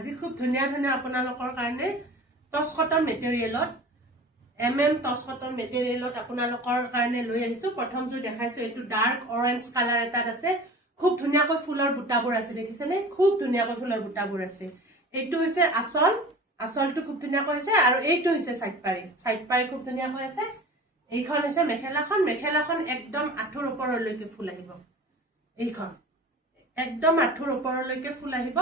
আজি খুব ধুনিয়া ধুনিয়া আপোনালোকৰ কাৰণে টচ কটন মেটেৰিয়েলত টচ কটন মেটেৰিয়েলত আপোনালোকৰ কাৰণে লৈ আহিছো প্ৰথম যে দেখাইছো এটো ডাৰ্ক অৰেঞ্জ কালাৰ এটাত আছে খুব ধুনিয়াকৈ ফুলৰ বুটাবোৰ আছে দেখিছেনে খুব ধুনিয়াকৈ ফুলৰ বুটাবোৰ আছে এটো হৈছে আসলটো খুব ধুনিয়াকৈ আছে আৰু এইটো হৈছে সাইড পাৰি খুব ধুনিয়াকৈ আছে এইখন হৈছে মেখেলাখন একদম আঠুৰ ওপৰলৈকে ফুল আহিব এইখন একদম আঠুৰ ওপৰলৈকে ফুল আহিব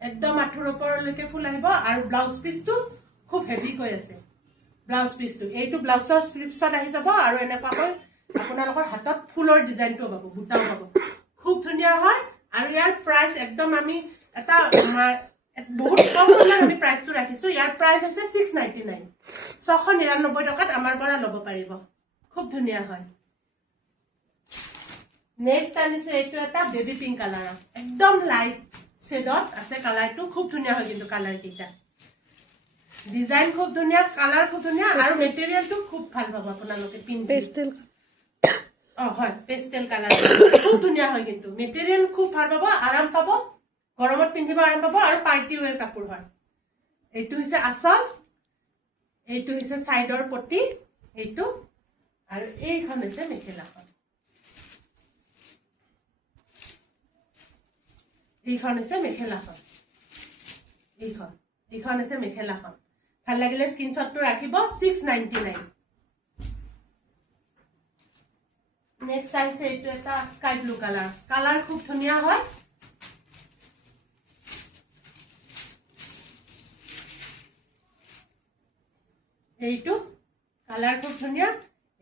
একদম আঠুৰ ওপৰলৈকে ফুল আহিব আৰু ব্লাউজ পিসটো খুব হেভি কৈ আছে ব্লাউজ পিসটো এইটো ব্লাউজৰ স্লিপছত আহি যাব আৰু এনেকৈ আপোনালোকৰ হাতত ফুলৰ ডিজাইনটো পাব বুটাও পাব খুব ধুনিয়া হয় আৰু ইয়াৰ প্ৰাইস একদম আমি এটা বহুত কম মূল্যত আমি প্ৰাইসটো ৰাখিছো ইয়াৰ প্ৰাইস আছে 699 699 টকাত আমাৰ পৰা ল'ব পাৰিব খুব ধুনিয়া হয় নেক্সট আনিছো এইটো এটা বেবি পিংক কালাৰ একদম লাইট শেডত আছে কালাৰটো খুব ধুনিয়া হয় কিন্তু কালাৰ কিটা ডিজাইন খুব ধুনিয়া কালাৰ খুব ধুনিয়া আৰু মেটেৰিয়েলটো খুব ভাল পাব আপোনালোকে পিংক পেস্টেল হয় পেস্টেল কালাৰ খুব ধুনিয়া হয় কিন্তু মেটেৰিয়েল খুব ভাল পাব আৰাম পাব গৰমত পিন্ধিব আৰাম পাব আৰু পাৰ্টি ওয়্যাৰ কাপোৰ হয় এইটো হৈছে আসল এইটো হৈছে সাইডৰ পটি এইটো আৰু এইখন হৈছে মেখেলাখন এইখন হৈছে মেখেলাখন এইখন হৈছে মেখেলাখন ভাল লাগিলে স্ক্ৰিনশ্বটটো ৰাখিব 699 নেক্সট আহিছে এইটো এটা স্কাই ব্লু কালাৰ খুব ধুনিয়া হয় এইটো কালাৰ খুব ধুনিয়া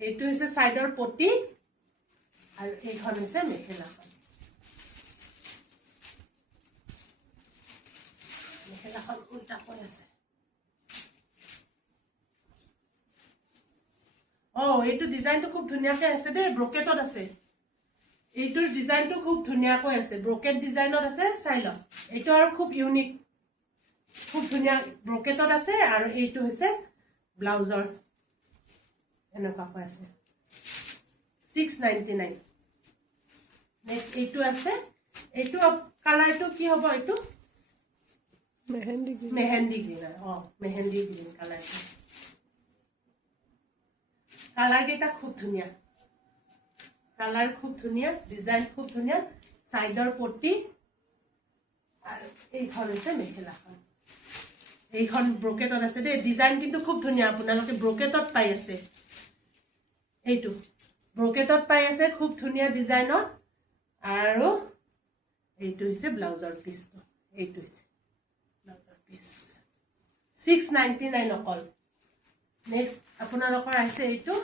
এইটো হৈছে সাইডৰ পটি আৰু এইখন হৈছে মেখেলাখন মেখেলাখন উল্টা কৈ আছে এইটো ডিজাইনটো খুব ধুনিয়াকৈ আছে দেই ব্ৰকেটত আছে এইটোৰ ডিজাইনটো খুব ধুনিয়াকৈ আছে ব্ৰকেট ডিজাইনত আছে চাই লওক এইটো আৰু খুব ইউনিক খুব ধুনিয়া ব্ৰকেটত আছে আৰু এইটো হৈছে ব্লাউজৰ এনেকুৱাকৈ আছে 699 নেক্সট এইটো আছে এইটো কালাৰটো কি হ'ব এইটো mehndi green mehndi green colour কেইটা খুব ধুনিয়া ডিজাইন খুব ধুনিয়া সাইডৰ পটি আৰু এইখন হৈছে মেখেলাখন এইখন ব্ৰকেটত আছে দেই ডিজাইন কিন্তু খুব ধুনিয়া আপোনালোকে ব্ৰকেটত পাই আছে এইটো ব্ৰকেটত পাই আছে খুব ধুনিয়া ডিজাইনত আৰু এইটো হৈছে ব্লাউজৰ পিসটো এইটো হৈছে ব্লাউজৰ পিস 699 অকল নেক্সট আপোনালোকৰ আছে এইটো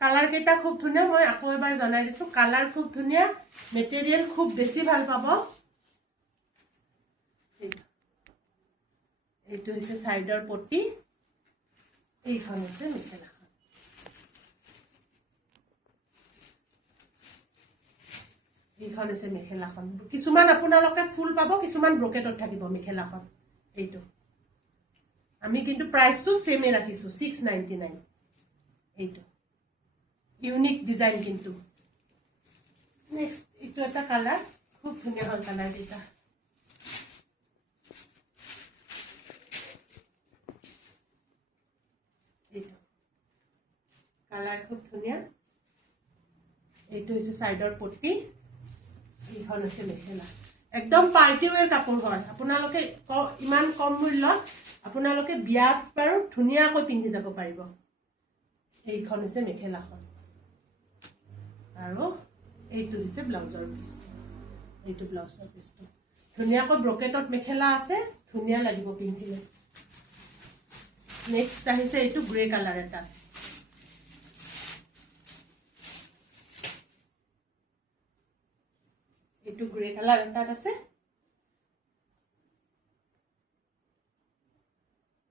কালাৰ কেইটা খুব ধুনিয়া মই আকৌ এবাৰ জনাই দিছো কালাৰ খুব ধুনিয়া মেটেৰিয়েল খুব বেছি ভাল পাব এইটো হৈছে সাইডৰ পটি এইখন হৈছে মেখেলাখন এইখন হৈছে মেখেলাখন কিছুমান আপোনালোকে ফুল পাব কিছুমান ব্ৰকেটত থাকিব মেখেলাখন এইটো আমি কিন্তু প্ৰাইসটো সেমে ৰাখিছো 699 এইটো ইউনিক ডিজাইন কিন্তু নেক্সট এইটো এটা কালাৰ খুব ধুনিয়া হয় কালাৰ এটা এইটো কালাৰ খুব ধুনিয়া এইটো হৈছে সাইডৰ পটি এইখন হৈছে মেখেলা একদম পাৰ্টি ওয়্যাৰ কাপোৰ হয় আপোনালোকে ইমান কম মূল্যত আপোনালোকে বিয়াত বাৰু ধুনিয়াকৈ পিন্ধি যাব পাৰিব এইখন হৈছে মেখেলাখন আৰু এইটো হৈছে ব্লাউজৰ পিসটো এইটো ব্লাউজৰ পিসটো ধুনিয়াকৈ ব্ৰকেটত মেখেলা আছে ধুনিয়া লাগিব পিন্ধিলে নেক্সট আহিছে এইটো গ্ৰে কালাৰ এটা এইটো গ্ৰে কালাৰ এটা আছে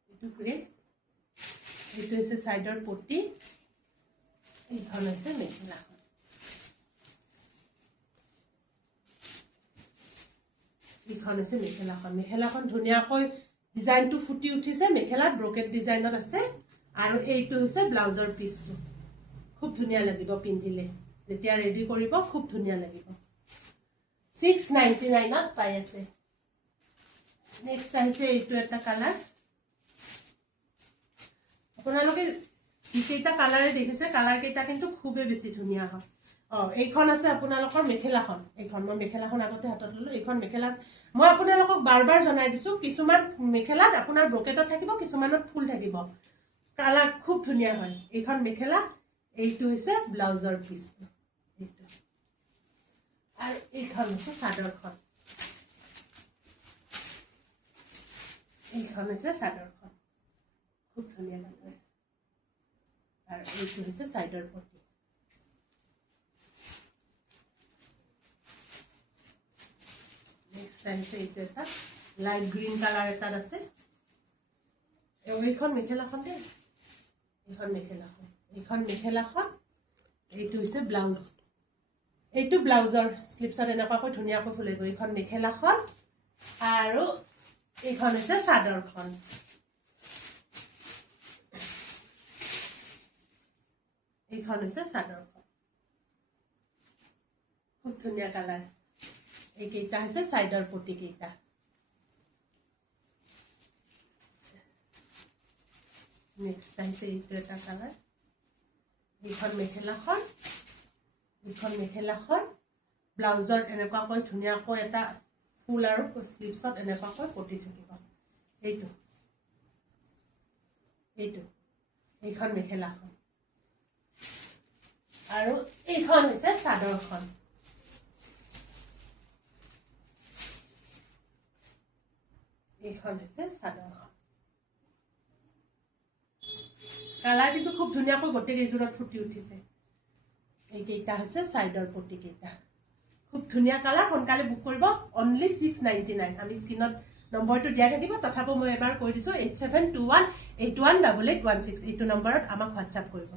এইটো গ্ৰে এইটো হৈছে সাইডৰ পটি এইখন হৈছে মেখেলাখন এইখন হৈছে মেখেলাখন ধুনিয়াকৈ ডিজাইনটো ফুটি উঠিছে মেখেলাত ব্ৰকেট ডিজাইনত আছে আৰু এইটো হৈছে ব্লাউজৰ পিসটো খুব ধুনিয়া লাগিব পিন্ধিলে যেতিয়া ৰেডি কৰিব খুব ধুনিয়া লাগিব 699 পাই আছে নেক্সট আহিছে এইটো এটা কালাৰ আপোনালোকে যিকেইটা কালাৰে দেখিছে কালাৰ কেইটা কিন্তু খুবেই বেছি ধুনীয়া হয় এইখন আছে আপোনালোকৰ মেখেলাখন এইখন মই মেখেলাখন আগতে হাতত ললো এইখন মেখেলা মই আপোনালোকক বাৰবাৰ জনাই দিছো কিছুমান মেখেলাত আপোনাৰ ব্ৰকেটত থাকিব কিছুমানত ফুল থাকিব কালাৰ খুব ধুনীয়া হয় এইখন মেখেলা এইটো হৈছে ব্লাউজৰ পিচ এইটো আৰু এইখন হৈছে চাদৰখন এইখন হৈছে চাদৰখন খুব ধুনীয়া লাগে আৰু এইটো হৈছে সাইডৰ পটি নেক্সট আহিছে এইটো এটা লাইট গ্ৰীণ কালাৰ এটাত আছে এইখন মেখেলাখন দেই এইখন মেখেলাখন এইটো হৈছে ব্লাউজ এইটো ব্লাউজৰ স্লিপছত এনেকুৱাকৈ ধুনীয়াকৈ ফুলে গৈ এইখন মেখেলাখন আৰু এইখন হৈছে চাদৰখন এইখন হৈছে চাদৰখন খুব ধুনীয়া কালাৰ এইকেইটা হৈছে সাইডৰ পটি কেইটা নেক্সট আহিছে এইটো এটা কালাৰ এইখন মেখেলাখন ব্লাউজৰ এনেকুৱাকৈ ধুনীয়াকৈ এটা ফুল আৰু স্লিপছত এনেকুৱাকৈ পটি থাকিব এইখন মেখেলাখন আৰু এইখন হৈছে চাদৰখন এইখন হৈছে চাদৰখন কালাৰ কিন্তু খুব ধুনীয়াকৈ গোটেই কেইযোৰত ফুটি উঠিছে এইকেইটা হৈছে সাইডৰ পটি কেইটা খুব ধুনীয়া কালাৰ সোনকালে বুক কৰিব অনলি 699 আমি স্ক্ৰিনত নম্বৰটো দিয়া থাকিব তথাপিও মই এবাৰ কৈ দিছো 8721818816 এইটো নম্বৰত আমাক হোৱাটছআপ কৰিব